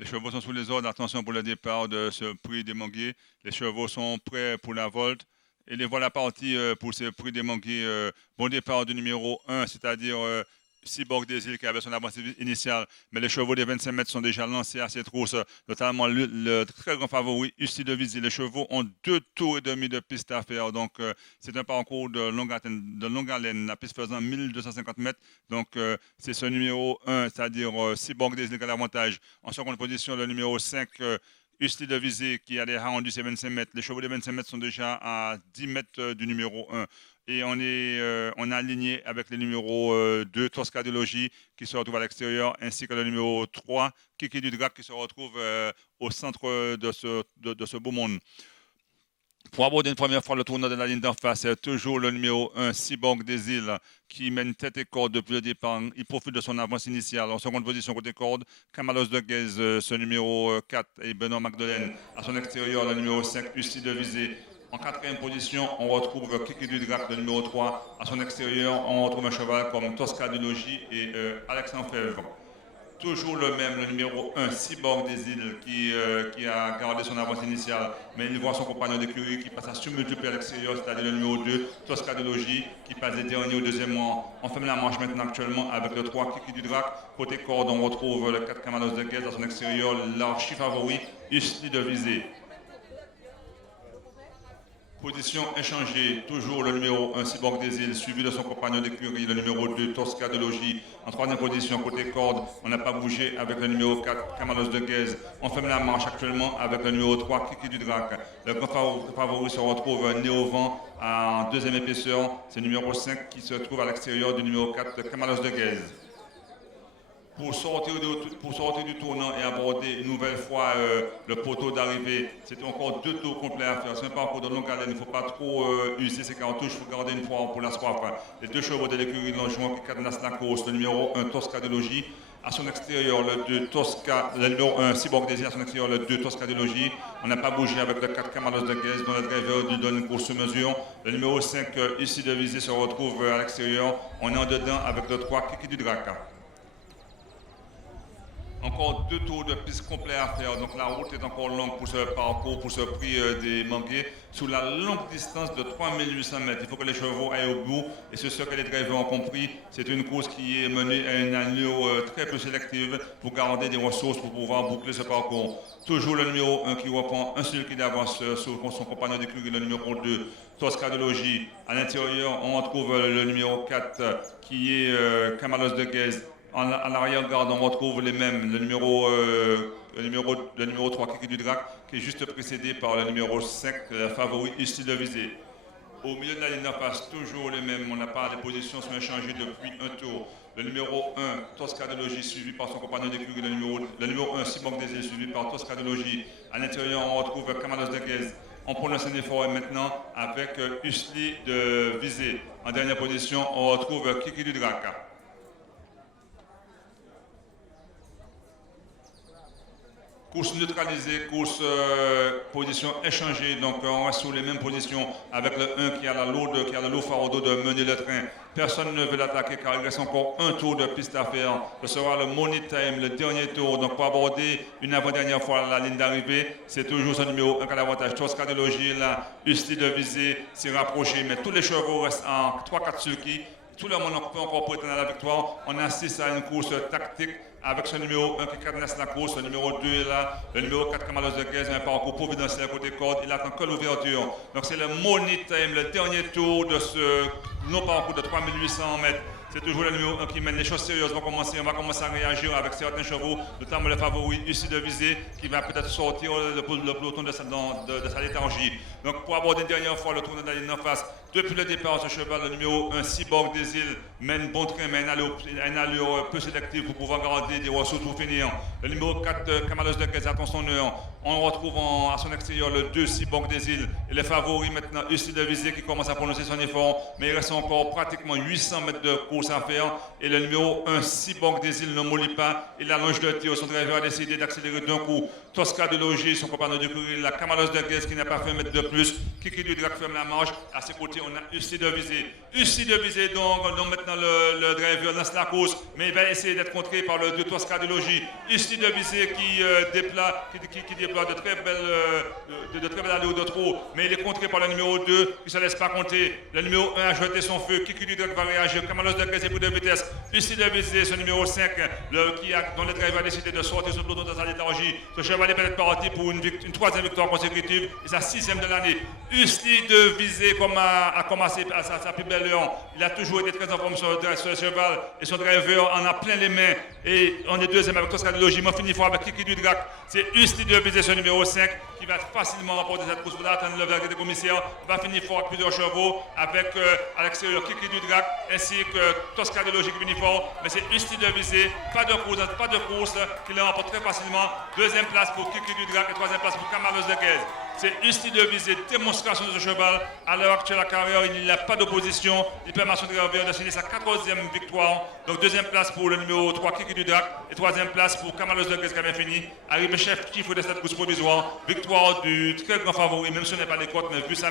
Les chevaux sont sous les ordres. Attention pour le départ de ce prix des manguiers. Les chevaux sont prêts pour la volte. Et les voilà partis pour ce prix des manguiers. Bon départ du numéro 1, c'est-à-dire Cyborg des îles qui avait son avance initiale. Mais les chevaux des 25 mètres sont déjà lancés à ses trousses, notamment le très grand favori, Usti de Vizy. Les chevaux ont 2 tours et demi de piste à faire. Donc, c'est un parcours de longue haleine, la piste faisant 1250 mètres. Donc, c'est ce numéro 1, c'est-à-dire Cyborg des îles qui a l'avantage. En seconde position, le numéro 5, Usti de Visée qui a déjà rendu ses 25 mètres. Les chevaux des 25 mètres sont déjà à 10 mètres du numéro 1. Et on est aligné avec le numéro 2, Tosca de Logis, qui se retrouve à l'extérieur, ainsi que le numéro 3, Kiki du Drac, qui se retrouve au centre de ce beau monde. Pour aborder une première fois le tournoi de la ligne d'en face, c'est toujours le numéro 1, Cyborg des îles, qui mène tête et corde depuis le départ. Il profite de son avance initiale. En seconde position côté corde, Camalos de Guez, ce numéro 4, et Benoît Magdelaine. À son extérieur, le numéro 5, Usti de Visée. En quatrième position, on retrouve Kiki du Drac, le numéro 3. À son extérieur, on retrouve un cheval comme Tosca du Logis et Alexandre Fèvre. Toujours le même, le numéro 1, Cyborg des îles, qui a gardé son avance initiale, mais il voit son compagnon d'écurie qui passe à surmultiplier à l'extérieur, c'est-à-dire le numéro 2, Tosca de Logis, qui passe des derniers au deuxième rang. On ferme la manche maintenant actuellement avec le 3, Kiki du Drac. Côté corde, on retrouve le 4, Camalos de Guez à son extérieur, l'archi favori, Usli de Visée. Position échangée, toujours le numéro 1, Cyborg des îles, suivi de son compagnon d'écurie, le numéro 2, Tosca de Logis. En troisième position, côté corde, on n'a pas bougé avec le numéro 4, Camalos de Guez. On ferme la marche actuellement avec le numéro 3, Kiki du Drac. Le grand favori se retrouve né au vent en deuxième épaisseur. C'est le numéro 5 qui se trouve à l'extérieur du numéro 4, Camalos de Guez. Pour sortir du tournant et aborder une nouvelle fois le poteau d'arrivée, c'est encore 2 tours complets à faire. C'est un parcours de longue haleine, il ne faut pas trop user ses cartouches, il faut garder une fois pour la soif. Les 2 chevaux de l'écurie Longjuan qui cadenassent la course, le numéro 1, Tosca de Logis. À son extérieur, le numéro 1, Cyborg Désir, à son extérieur, le 2, Tosca de Logis. On n'a pas bougé avec le 4, Camalos de Guez, dont le driver lui donne une course sur mesure. Le numéro 5, ici de Visée, se retrouve à l'extérieur. On est en dedans avec le 3, Kiki du Drac. Encore 2 tours de piste complets à faire. Donc la route est encore longue pour ce parcours, pour ce prix des manguiers, sur la longue distance de 3800 mètres. Il faut que les chevaux aillent au bout. Et c'est ce que les drivers ont compris. C'est une course qui est menée à une allure très peu sélective pour garder des ressources pour pouvoir boucler ce parcours. Toujours le numéro 1 qui reprend un seul qui d'avance sur son compagnon d'écurie, le numéro 2, Tosca de Logis. À l'intérieur, on retrouve le numéro 4 qui est Camalos de Guez. À l'arrière-garde, on retrouve les mêmes, le numéro 3, Kiki du Drac, qui est juste précédé par le numéro 5, favori, Usti de Visée. Au milieu de la ligne en face, toujours les mêmes. On n'a pas, les positions sont échangées depuis un tour. Le numéro 1, Tosca de Logis, suivi par son compagnon d'écurie, le numéro 1, Simon Désir, suivi par Tosca de Logis. À l'intérieur, on retrouve Camalos de Guez. On prononce un effort maintenant avec Usli de Visée. En dernière position, on retrouve Kiki du Drac. Course neutralisée, course position échangée, donc on reste sur les mêmes positions avec le 1 qui a le lourd fardeau de mener le train. Personne ne veut l'attaquer car il reste encore un tour de piste à faire. Ce sera le money time, le dernier tour. Donc pour aborder une avant-dernière fois la ligne d'arrivée, c'est toujours ce numéro 1 qui a l'avantage. Tosca de Logis, là, Usti de Visée s'est rapproché, mais tous les chevaux restent en 3-4 sulky. Tout le monde peut encore prétendre à la victoire. On assiste à une course tactique avec ce numéro 1 qui cadenasse la course. Le numéro 2 est là. Le numéro 4, Camalos de Guez, un parcours providentiel côté corde. Il attend que l'ouverture. Donc c'est le money time, le dernier tour de ce long parcours de 3800 mètres. C'est toujours le numéro 1 qui mène. Les choses sérieuses vont commencer. On va commencer à réagir avec certains chevaux, notamment le favori Usti de Visée, qui va peut-être sortir le peloton de sa léthargie. Donc pour aborder une dernière fois le tournoi de la ligne en face, depuis le départ, ce cheval, le numéro 1, Cyborg des îles, mène bon train, mais une allure peu sélective pour pouvoir garder des ressources pour finir. Le numéro 4, Camalos de Guez, attend son heure. On retrouve à son extérieur le 2, Cyborg des îles. Et le favori maintenant, Usti de Visée, qui commence à prononcer son effort. Mais il reste encore pratiquement 800 mètres de course à faire. Et le numéro 1, Cyborg des îles, ne mollit pas. Il allonge le tir. Son driver a décidé d'accélérer d'un coup. Tosca de Logis, son compagnon de courir, la Camalos de Guez qui n'a pas fait un mètre de plus. Kiki du Drac ferme la marche. À ses côtés, partie, on a Usli de visée. Usli de visée, donc maintenant le driver lance la course, mais il va essayer d'être contré par le 2-3 Cardiologie. Usli de visée qui déploie de très belles allées de trop, mais il est contré par le numéro 2 qui ne se laisse pas compter. Le numéro 1 a jeté son feu, Kiki du va réagir, Kamalos de Grèce et de vitesse. Usli de visée, ce numéro 5, dont le driver a décidé de sortir sur le peloton dans sa léthargie. Ce cheval est peut-être parti pour une 3e victoire consécutive et sa 6e de l'année. Usli de visée a commencé à sa plus belle Léon. Il a toujours été très en forme sur le cheval et son driver en a plein les mains. Et on est deuxième avec Tosca de Logis. On finit fort avec Kiki Dudrac. C'est Usli de visée, ce numéro 5, qui va facilement remporter cette course. Pour attendre le verdict des commissaires. On va finir fort avec plusieurs chevaux avec à l'extérieur Kiki Dudrac ainsi que Tosca de Logis qui finit fort. Mais c'est Usli de visée. Pas de course qui le remporte très facilement. 2e place pour Kiki Dudrac et 3e place pour Kamalos de Grèce. C'est Usli de visée, démonstration de ce cheval. À l'heure actuelle de la carrière, il n'a pas d'opposition. Il permet à son driver de signer sa 14e victoire. Donc 2e place pour le numéro 3, Kiki Dudrac, et 3e place pour Kamalos de Grèce qui a bien fini. Arrive chef chiffre de cette course provisoire. Victoire du très grand favori, même si ce n'est pas les côtes, mais vu sa